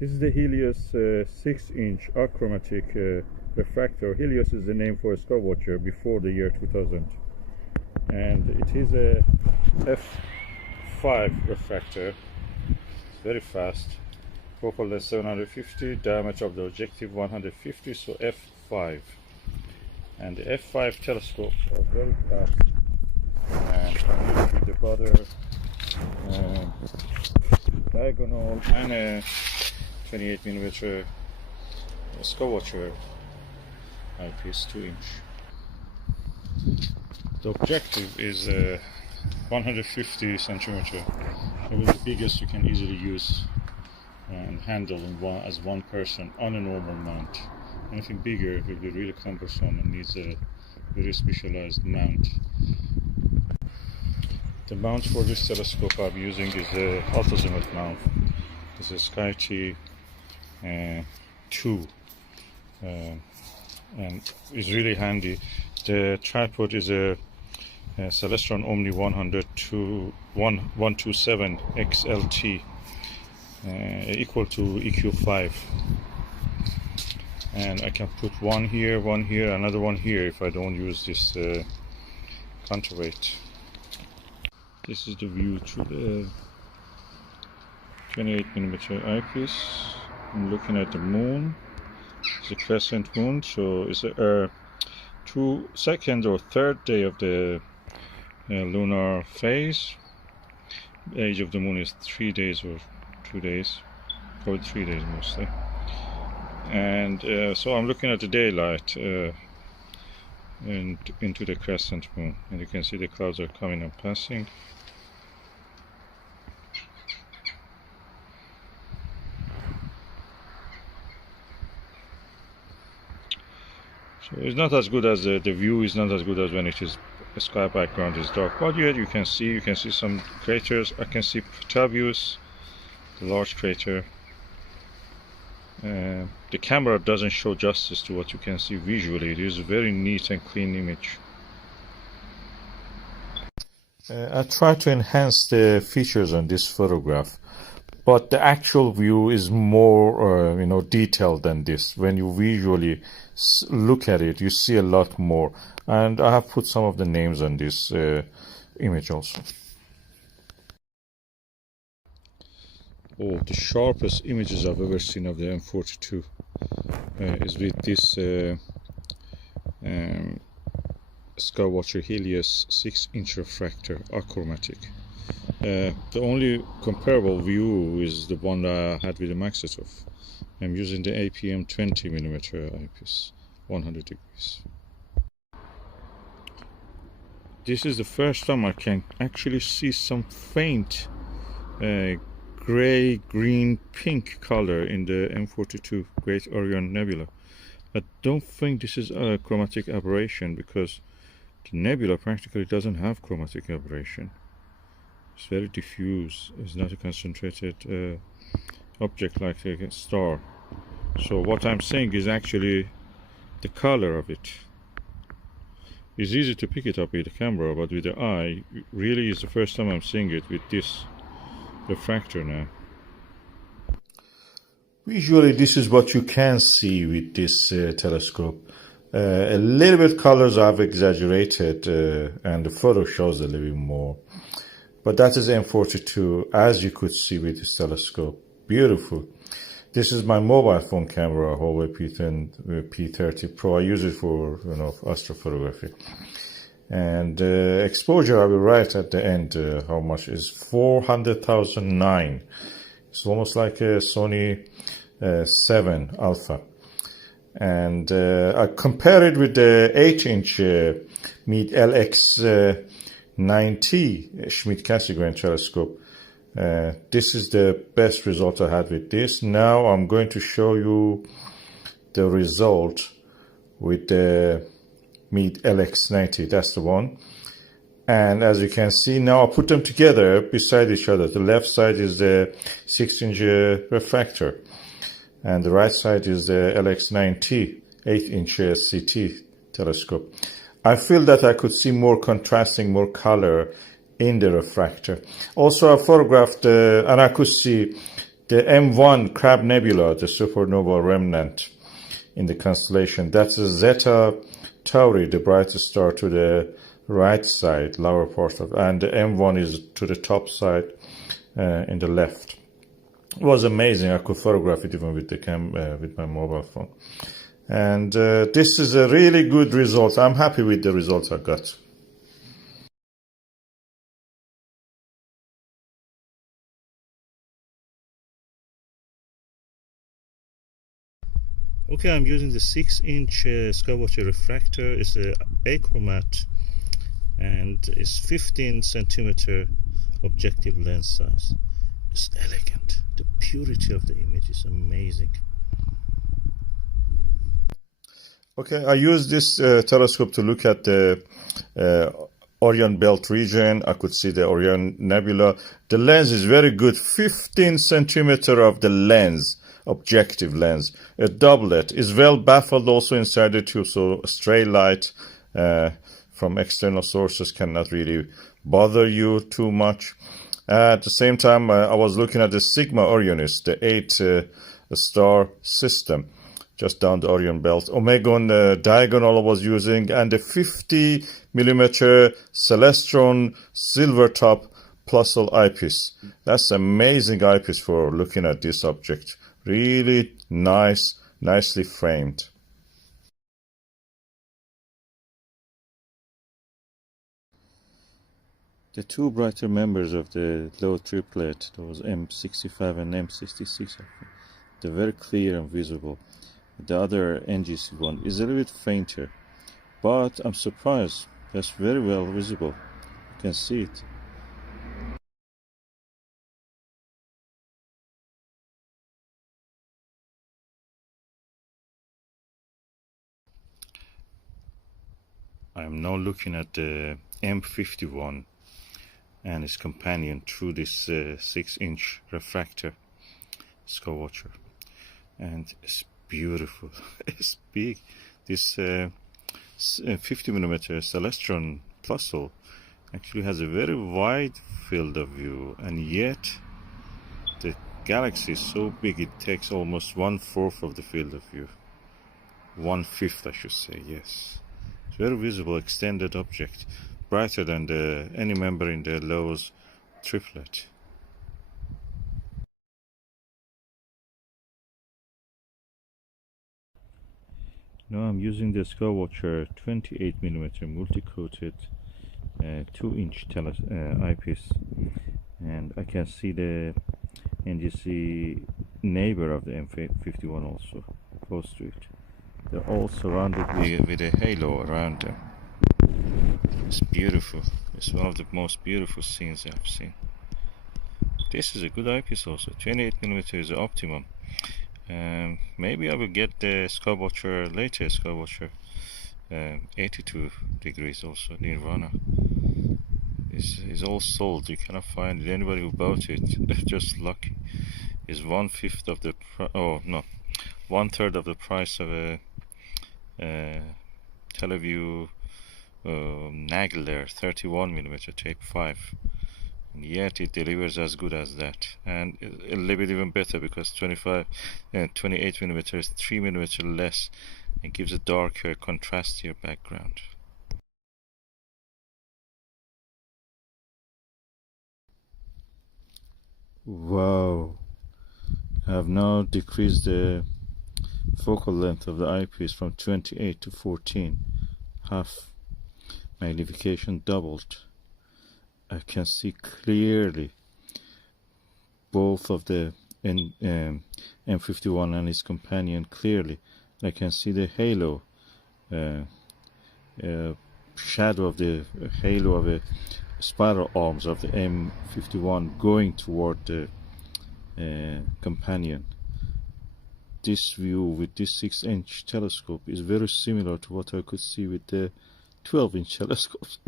This is the Helios 6-inch achromatic refractor. Helios is the name for a Skywatcher before the year 2000. And it is a f5 refractor. It's very fast. Focal length 750, diameter of the objective 150, so f5. And the f5 telescopes are very fast. And I'm using the Baader diagonal and a 28mm Skywatcher eyepiece 2-inch. The objective is 150 centimeter. It was the biggest you can easily use and handle as one person on a normal mount. Anything bigger will be really cumbersome and needs a very specialized mount. The mount for this telescope I'm using is the Alt-Azimuth mount. It's a SkyTee-2 and it's really handy. The tripod is a Celestron Omni 127 XLT equal to EQ5, and I can put one here, another one here if I don't use this counterweight. This is the view through the 28mm eyepiece. I'm looking at the moon. It's a crescent moon, so it's a second or third day of the lunar phase. The age of the moon is 3 days or 2 days, probably 3 days mostly. And so I'm looking at the daylight and into the crescent moon, and you can see the clouds are coming and passing. So it's not as good as the view is not as good as when it is the sky background is dark, but yet you can see some craters. I can see Proteus, the large crater. The camera doesn't show justice to what you can see visually. It is a very neat and clean image. I tried to enhance the features on this photograph, but the actual view is more detailed than this. When you visually look at it, you see a lot more, and I have put some of the names on this image also. Oh, the sharpest images I've ever seen of the M42 is with this Skywatcher Helios 6-inch refractor, achromatic. The only comparable view is the one that I had with the Maxitov. I'm using the APM 20mm eyepiece, 100 degrees. This is the first time I can actually see some faint gray, green, pink color in the M42 Great Orion Nebula. I don't think this is a chromatic aberration, because the nebula practically doesn't have chromatic aberration. It's very diffuse. It's not a concentrated object like a star. So what I'm saying is actually the color of it. It's easy to pick it up with the camera, but with the eye, really is the first time I'm seeing it with this refractor now. Visually, this is what you can see with this telescope. A little bit colors I've exaggerated, and the photo shows a little bit more. But that is M42, as you could see with this telescope. Beautiful. This is my mobile phone camera, Huawei P30 Pro. I use it for astrophotography. And exposure, I will write at the end how much is 400,009. It's almost like a Sony 7 Alpha. And I compare it with the 8-inch Meade LX9T Schmidt-Cassegrain telescope. This is the best result I had with this. Now I'm going to show you the result with the Meade LX90. That's the one. And as you can see now, I'll put them together beside each other. The left side is the 6-inch refractor, and the right side is the LX9T 8-inch CT telescope. I feel that I could see more contrasting, more color in the refractor. Also, I photographed and I could see The M1 Crab Nebula, the supernova remnant in the constellation, that's a Zeta Tauri, the brightest star to the right side, lower part of, and the M1 is to the top side in the left. It was amazing. I could photograph it even with the with my mobile phone. And this is a really good result. I'm happy with the results I got. Okay, I'm using the 6-inch Skywatcher refractor. It's a achromatic and it's 15 centimeter objective lens size. It's elegant. The purity of the image is amazing. Okay, I use this telescope to look at the Orion belt region. I could see the Orion nebula. The lens is very good. 15 centimeter of the lens, objective lens. A doublet is well baffled also inside the tube, so stray light from external sources cannot really bother you too much. At the same time, I was looking at the Sigma Orionis, the 8-star system, just down the Orion belt. Omegon diagonal I was using, and the 50 millimeter Celestron Silverton Plössl eyepiece. That's amazing eyepiece for looking at this object. Really nice, nicely framed. The two brighter members of the low triplet, those M65 and M66, they're very clear and visible. The other NGC one is a little bit fainter, but I'm surprised. That's very well visible. You can see it. I'm now looking at the M51 and its companion through this 6-inch refractor Skywatcher, and it's beautiful. It's big. This 50 millimeter Celestron Plössl actually has a very wide field of view, and yet the galaxy is so big it takes almost 1/4 of the field of view. 1/5, I should say. Yes, it's very visible, extended object, brighter than any member in the Lowe's triplet. Now I'm using the Skywatcher 28mm multi-coated 2-inch eyepiece, and I can see the NGC neighbor of the M51 also close to it. They're all surrounded with a halo around them. It's beautiful. It's one of the most beautiful scenes I've seen. This is a good eyepiece also. 28mm is the optimum. Maybe I will get the Skywatcher, latest Skywatcher 82 degrees also, Nirvana. It's all sold. You cannot find it. Anybody who bought it, just lucky. Is 1/5 of the oh no, 1/3 of the price of a Teleview Nagler 31mm tape 5, and yet it delivers as good as that, and a little bit even better, because 28mm is 3mm less and gives a darker, contrastier background. Wow, I have now decreased the focal length of the eyepiece from 28 to 14, half magnification doubled. I can see clearly both of the M51 and its companion clearly. I can see the halo, shadow of the halo of a spiral arms of the M51 going toward the companion. This view with this 6-inch telescope is very similar to what I could see with the 12-inch telescopes.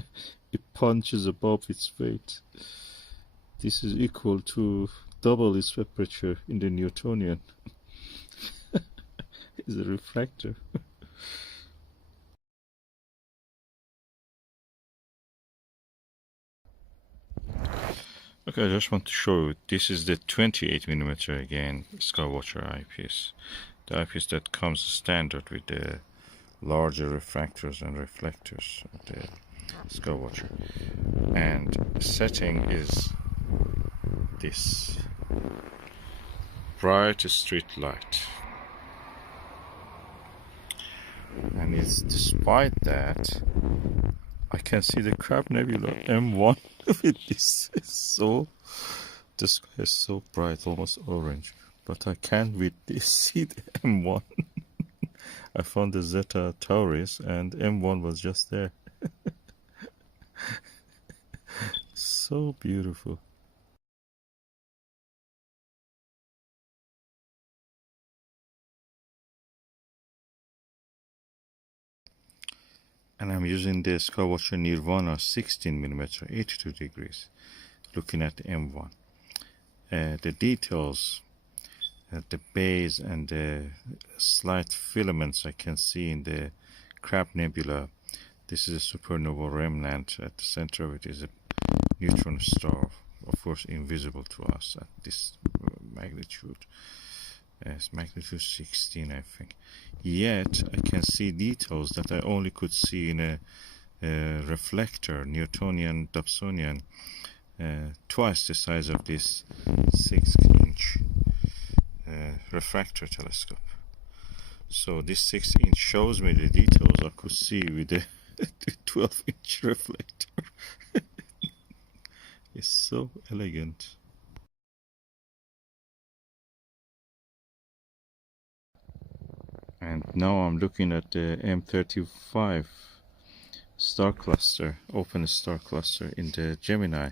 It punches above its weight. This is equal to double its aperture in the Newtonian. It's a refractor. Okay, I just want to show you, this is the 28mm again Skywatcher eyepiece. The eyepiece that comes standard with the larger refractors and reflectors of the Skywatcher. And setting is this bright street light. And it's despite that I can see the Crab Nebula M1 with this. The sky is so bright, almost orange, but I can't with this see the M1. I found the Zeta Tauris and M1 was just there. So beautiful. And I'm using the Skywatcher Nirvana 16mm 82 degrees, looking at the M1. The details, the base and the slight filaments I can see in the Crab Nebula. This is a supernova remnant. At the center of it is a neutron star, of course invisible to us at this magnitude. It's magnitude 16, I think. Yet I can see details that I only could see in a reflector, Newtonian, Dobsonian, twice the size of this 6-inch refractor telescope. So this 6-inch shows me the details I could see with the 12-inch reflector. It's so elegant. And now I'm looking at the M35 star cluster, open star cluster in the Gemini,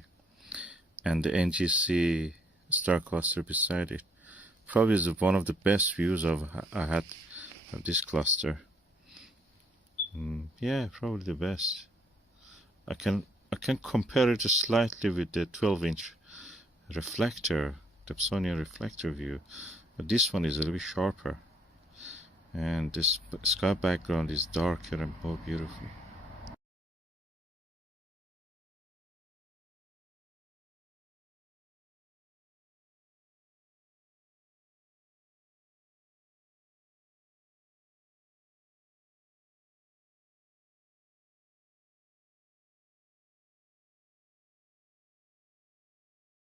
and the NGC star cluster beside it. Probably is one of the best views I had of this cluster. Yeah, probably the best. I can compare it slightly with the 12-inch reflector, Dobsonian reflector view, but this one is a little bit sharper. And this sky background is darker and more beautiful.